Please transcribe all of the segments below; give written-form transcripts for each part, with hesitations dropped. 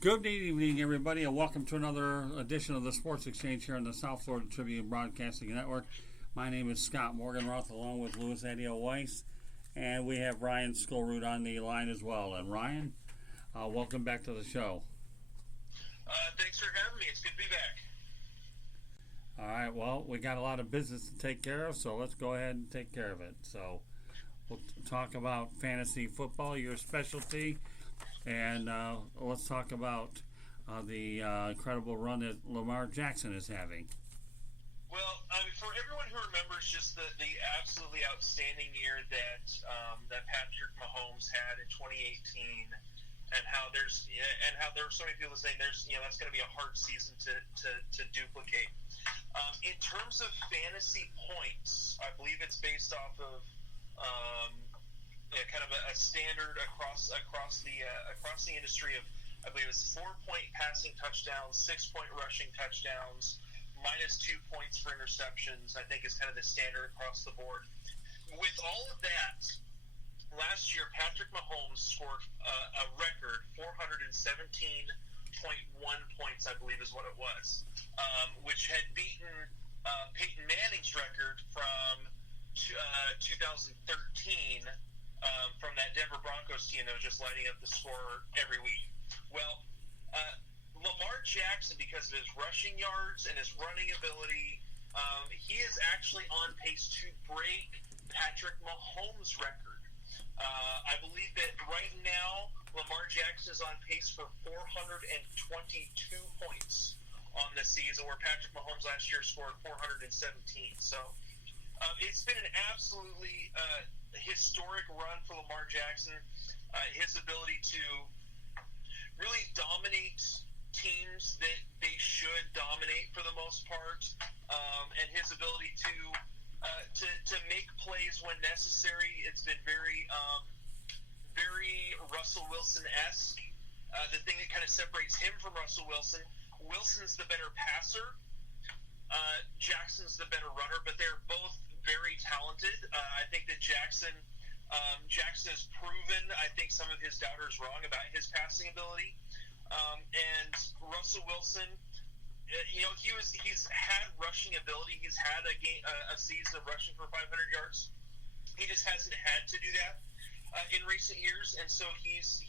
Good evening, everybody, and welcome to another edition of the Sports Exchange here on the South Florida Tribune Broadcasting Network. My name is Scott Morganroth, along with Louis Adio Weiss, and we have Ryan Skolrud on the line as well. And Ryan, welcome back to the show. Thanks for having me. It's good to be back. All right, well, we got a lot of business to take care of, so let's go ahead and take care of it. So we'll talk about fantasy football, your specialty. And let's talk about the incredible run that Lamar Jackson is having. Well, for everyone who remembers just the absolutely outstanding year that Patrick Mahomes had in 2018, and how there were so many people saying that's going to be a hard season to duplicate. In terms of fantasy points, I believe it's based off of. Kind of a standard across the industry of, I believe it's 4-point passing touchdowns, 6-point rushing touchdowns, minus 2 points for interceptions. I think is kind of the standard across the board. With all of that, last year Patrick Mahomes scored a record 417.1 points, I believe is what it was, which had beaten Peyton Manning's record from 2013. From that Denver Broncos team that was just lighting up the score every week. Well, Lamar Jackson, because of his rushing yards and his running ability, he is actually on pace to break Patrick Mahomes' record. I believe that right now Lamar Jackson is on pace for 422 points on the season, where Patrick Mahomes last year scored 417. So it's been an absolutely historic run for Lamar Jackson. His ability to really dominate teams that they should dominate for the most part, and his ability to make plays when necessary. It's been very Russell Wilson-esque. The thing that kind of separates him from Russell Wilson, Wilson's the better passer. Jackson's the better runner, but they're both very talented. I think that Jackson has proven, I think, some of his doubters wrong about his passing ability. And Russell Wilson, he's had rushing ability. He's had a season of rushing for 500 yards. He just hasn't had to do that in recent years, and so he's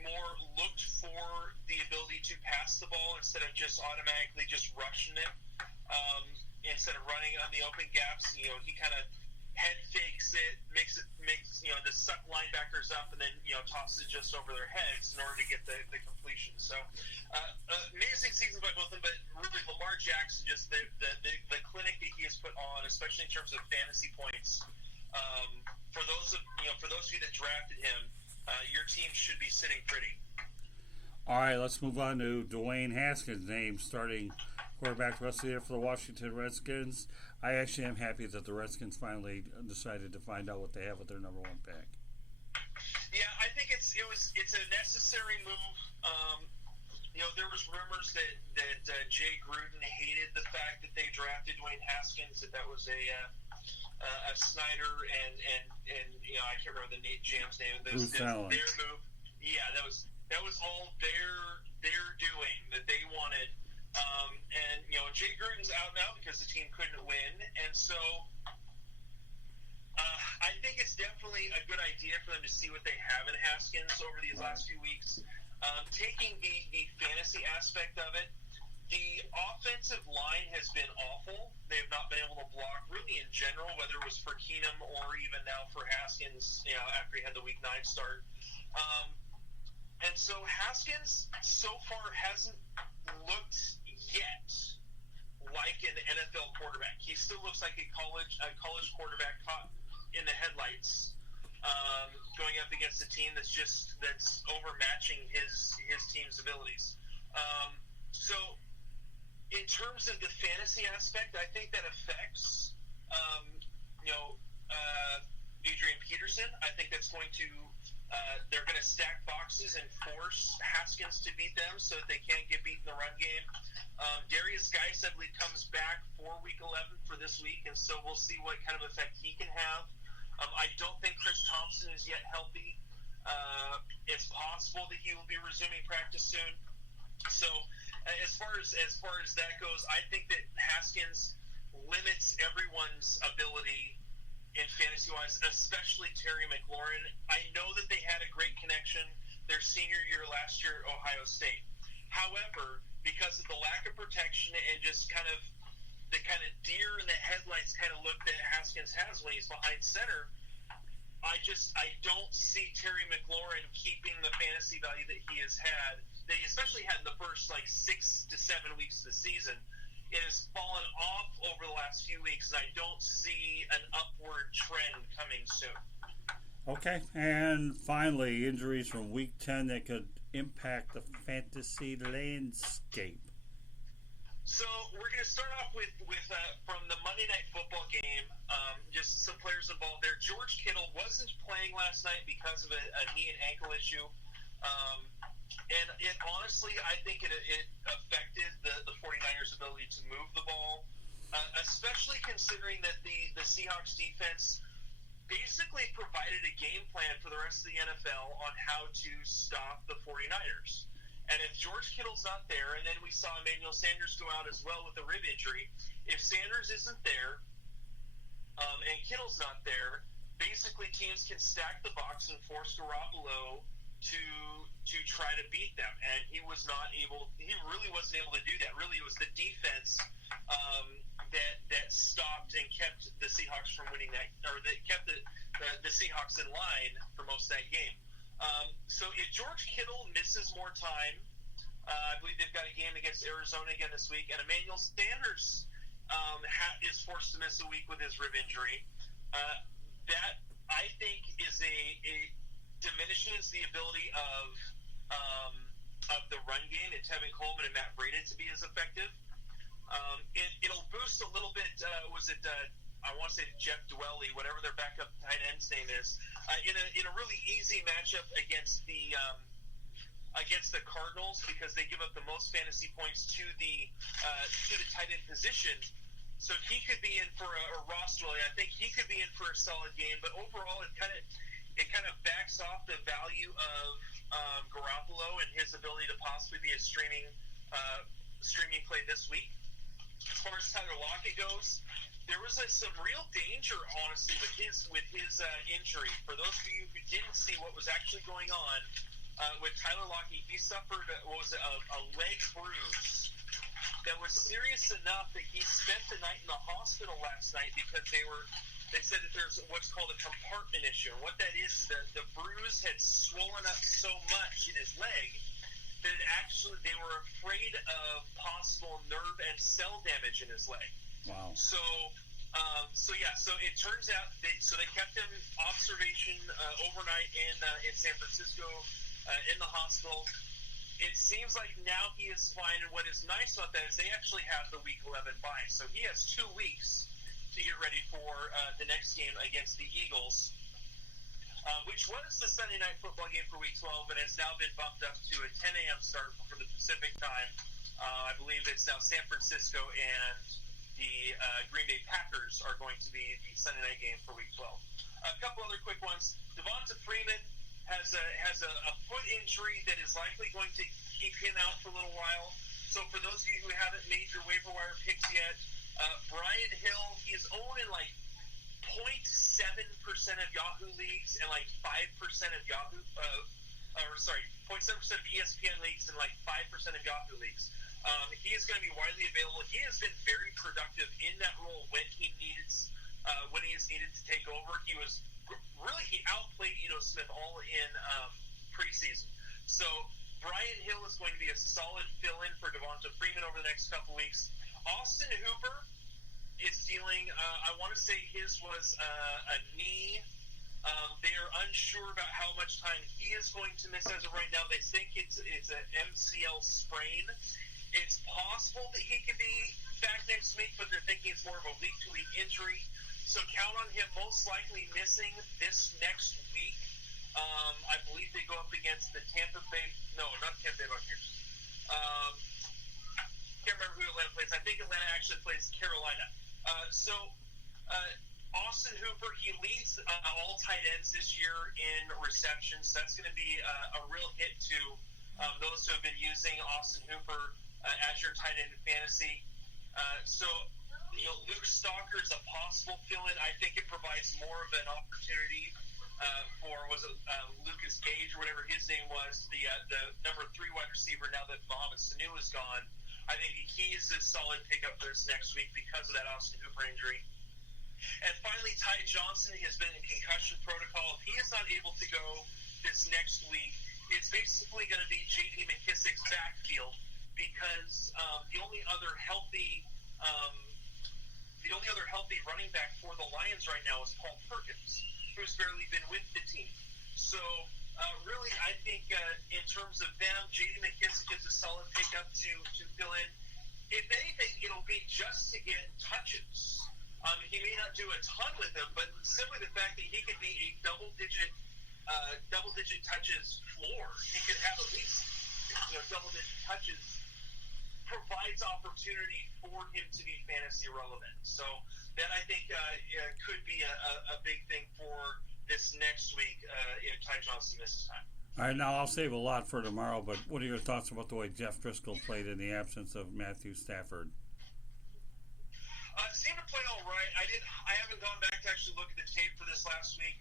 more looked for the ability to pass the ball instead of just automatically just rushing it. Instead of running on the open gaps, he kind of head fakes it, makes to suck linebackers up, and then tosses it just over their heads in order to get the completion. So amazing seasons by both of them, but really Lamar Jackson, just the clinic that he has put on, especially in terms of fantasy points. For those of you that drafted him, your team should be sitting pretty. All right, let's move on to Dwayne Haskins' name, starting quarterback the rest of the year for the Washington Redskins. I actually am happy that the Redskins finally decided to find out what they have with their number one pick. Yeah, I think it's a necessary move. There was rumors that Jay Gruden hated the fact that they drafted Dwayne Haskins, that was a Snyder and I can't remember the GM's name. Their move. Yeah, that was all their doing, that they wanted. And Jay Gruden's out now because the team couldn't win, and so I think it's definitely a good idea for them to see what they have in Haskins over these last few weeks. Taking the fantasy aspect of it, the offensive line has been awful. They have not been able to block really in general, whether it was for Keenum or even now for Haskins, after he had the Week 9 start. And so Haskins so far hasn't looked yet like an NFL quarterback. He still looks like a college quarterback caught in the headlights, going up against a team that's overmatching his team's abilities. So in terms of the fantasy aspect, I think that affects Adrian Peterson. I think that's going to they're going to stack boxes and force Haskins to beat them so that they can't get beat in the run game. Darius Geis, I believe, comes back for Week 11 for this week, and so we'll see what kind of effect he can have. I don't think Chris Thompson is yet healthy. It's possible that he will be resuming practice soon. So, as far as that goes, I think that Haskins limits everyone's ability in fantasy-wise, especially Terry McLaurin. I know that they had a great connection their senior year last year at Ohio State. However, because of the lack of protection and just the kind of deer in the headlights kind of look that Haskins has when he's behind center, I don't see Terry McLaurin keeping the fantasy value that he has had, that he especially had in the first 6 to 7 weeks of the season. It has fallen off over the last few weeks, and I don't see an upward trend coming soon. Okay, and finally, injuries from Week 10 that could impact the fantasy landscape. So we're going to start off with from the Monday Night Football game, just some players involved there. George Kittle wasn't playing last night because of a knee and ankle issue. And it honestly, I think it affected the 49ers' ability to move the ball, especially considering that the Seahawks defense basically provided a game plan for the rest of the NFL on how to stop the 49ers. And if George Kittle's not there, and then we saw Emmanuel Sanders go out as well with a rib injury, if Sanders isn't there and Kittle's not there, basically teams can stack the box and force Garoppolo to try to beat them. And he really wasn't able to do that. Really, it was the defense that stopped and kept the Seahawks from winning that, or that kept the Seahawks in line for most of that game. So if George Kittle misses more time, I believe they've got a game against Arizona again this week, and Emmanuel Sanders is forced to miss a week with his rib injury. That, I think, is a diminishes the ability of the run game and Tevin Coleman and Matt Breida to be as effective. It'll boost a little bit. I want to say Jeff Dwelly, whatever their backup tight end's name is, in a really easy matchup against the Cardinals, because they give up the most fantasy points to the tight end position. So he could be in for a Ross Dwelly. I think he could be in for a solid game. But overall, it kind of backs off the value of Garoppolo and his ability to possibly be a streaming play this week. As far as Tyler Lockett goes, there was some real danger, honestly, with his injury. For those of you who didn't see what was actually going on with Tyler Lockett, he suffered a leg bruise that was serious enough that he spent the night in the hospital last night because they said that there's what's called a compartment issue. And what that is, the bruise had swollen up so much in his leg that they were afraid of possible nerve and cell damage in his leg. Wow. So it turns out they kept him observation overnight in San Francisco in the hospital. It seems like now he is fine, and what is nice about that is they actually have the Week 11 bye, so he has 2 weeks to get ready for the next game against the Eagles, which was the Sunday Night Football game for Week 12, but has now been bumped up to a 10 a.m. start for the Pacific time. I believe it's now San Francisco and the Green Bay Packers are going to be the Sunday night game for Week 12. A couple other quick ones. Devonta Freeman has a foot injury that is likely going to keep him out for a little while. So for those of you who haven't made your waiver wire picks yet, Brian Hill, he is owned in 0.7% of Yahoo leagues and 5% of Yahoo, 0.7% of ESPN leagues and 5% of Yahoo leagues. He is going to be widely available. He has been very productive in that role when he is needed to take over. He outplayed Ito Smith all in preseason. So Brian Hill is going to be a solid fill-in for Devonta Freeman over the next couple weeks. Austin Hooper is dealing, I want to say his was a knee. They are unsure about how much time he is going to miss as of right now. They think it's an MCL sprain. It's possible that he could be back next week, but they're thinking it's more of a week-to-week injury. So count on him most likely missing this next week. I believe they go up against the Tampa Bay. No, not Tampa Bay Buccaneers. Can't remember who Atlanta plays. I think Atlanta actually plays Carolina. So Austin Hooper, he leads all tight ends this year in receptions. That's going to be a real hit to those who have been using Austin Hooper as your tight end in fantasy. Luke Stalker is a possible fill-in. I think it provides more of an opportunity for Lucas Gage or whatever his name was, the number 3 wide receiver. Now that Mohamed Sanu is gone, I think he is a solid pickup for this next week because of that Austin Hooper injury. And finally, Ty Johnson has been in concussion protocol. If he is not able to go this next week, it's basically going to be J.D. McKissick's backfield because the only other healthy running back for the Lions right now is Paul Perkins, who's barely been with the team. So really, I think in terms of them, J.D. McKissick is a solid pickup to fill in. If anything, it'll be just to get touches. He may not do a ton with them, but simply the fact that he could be a double-digit touches floor, he could have at least double-digit touches, provides opportunity for him to be fantasy relevant. So that I think could be a big thing for this next week if Ty Johnson misses time. All right, now I'll save a lot for tomorrow, but what are your thoughts about the way Jeff Driscoll played in the absence of Matthew Stafford? Seemed to play all right. I haven't gone back to actually look at the tape for this last week.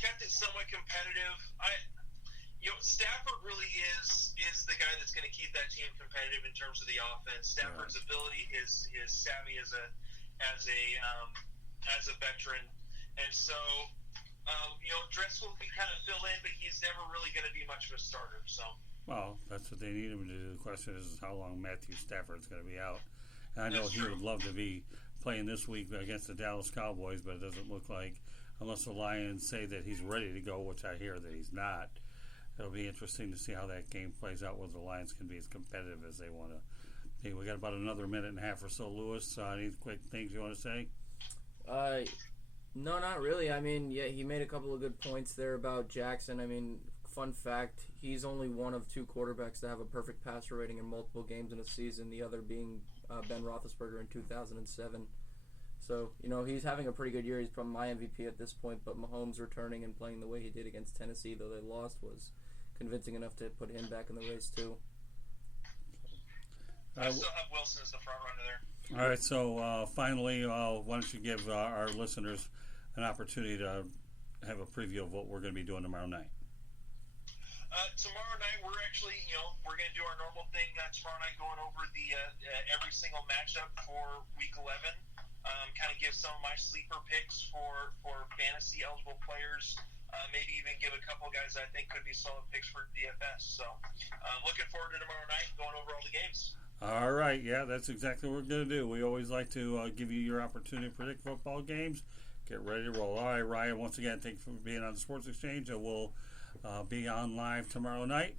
Kept it somewhat competitive. Stafford really is the guy that's going to keep that team competitive in terms of the offense. Stafford's ability, his savvy as a veteran, and so Driscoll can kind of fill in, but he's never really going to be much of a starter. So. Well, that's what they need him to do. The question is how long Matthew Stafford's going to be out. I know he would love to be playing this week against the Dallas Cowboys, but it doesn't look like, unless the Lions say that he's ready to go, which I hear that he's not. It'll be interesting to see how that game plays out, whether the Lions can be as competitive as they want to be. We got about another minute and a half or so. Lewis, any quick things you want to say? No, not really. I mean, yeah, he made a couple of good points there about Jackson. I mean, fun fact, he's only one of 2 quarterbacks to have a perfect passer rating in multiple games in a season, the other being Ben Roethlisberger in 2007. So, he's having a pretty good year. He's probably my MVP at this point, but Mahomes returning and playing the way he did against Tennessee, though they lost, was convincing enough to put him back in the race, too. I still have Wilson as the front runner there. All right, so finally, why don't you give our listeners an opportunity to have a preview of what we're going to be doing tomorrow night? Tomorrow night, we're actually, we're going to do our normal thing tomorrow night, going over the every single matchup for Week 11. Kind of give some of my sleeper picks for fantasy eligible players. Maybe even give a couple guys I think could be solid picks for DFS. So, looking forward to tomorrow night, going over all the games. All right, yeah, that's exactly what we're going to do. We always like to give you your opportunity to predict football games. Get ready to roll. All right, Ryan, once again, thank you for being on the Sports Exchange, and we'll be on live tomorrow night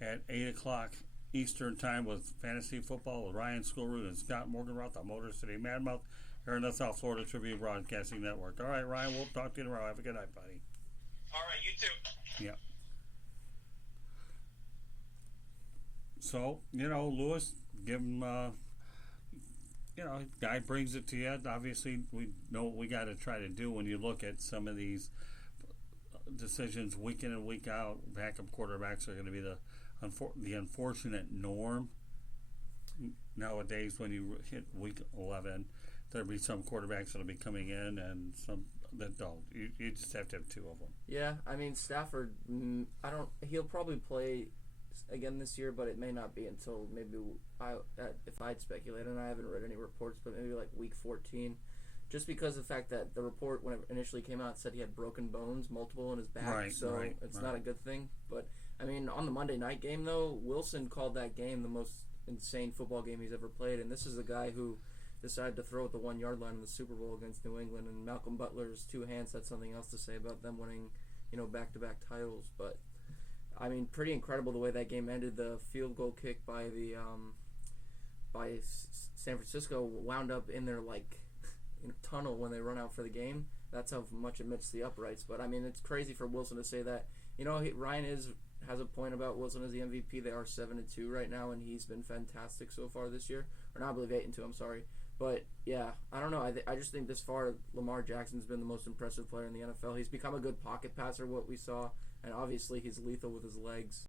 at 8 o'clock Eastern Time with Fantasy Football with Ryan Schoolroot and Scott Morganroth on Motor City Madmouth here on the South Florida Tribune Broadcasting Network. All right, Ryan, we'll talk to you tomorrow. Have a good night, buddy. All right, you too. Yeah. So, Lewis, give him, guy brings it to you. Obviously, we know what we got to try to do when you look at some of these decisions week in and week out. Backup quarterbacks are going to be the unfortunate norm nowadays. When you hit week 11, there'll be some quarterbacks that'll be coming in and some that don't. You just have to have 2 of them. Yeah, I mean Stafford. He'll probably play again this year, but it may not be until maybe if I'd speculate, and I haven't read any reports, but maybe like week 14. Just because of the fact that the report, when it initially came out, said he had broken bones, multiple in his back, it's not a good thing. But, I mean, on the Monday night game, though, Wilson called that game the most insane football game he's ever played, and this is a guy who decided to throw at the 1-yard line in the Super Bowl against New England, and Malcolm Butler's 2 hands had something else to say about them winning, back-to-back titles. But, I mean, pretty incredible the way that game ended. The field goal kick by San Francisco wound up in their, tunnel when they run out for the game. That's how much it missed the uprights. But I mean, it's crazy for Wilson to say that. Ryan has a point about Wilson as the MVP. They are 7-2 right now, and he's been fantastic so far this year. Or not, I believe 8-2. I'm sorry, But yeah, I don't know. I just think this far Lamar Jackson's been the most impressive player in the NFL. He's become a good pocket passer, what we saw, and obviously he's lethal with his legs.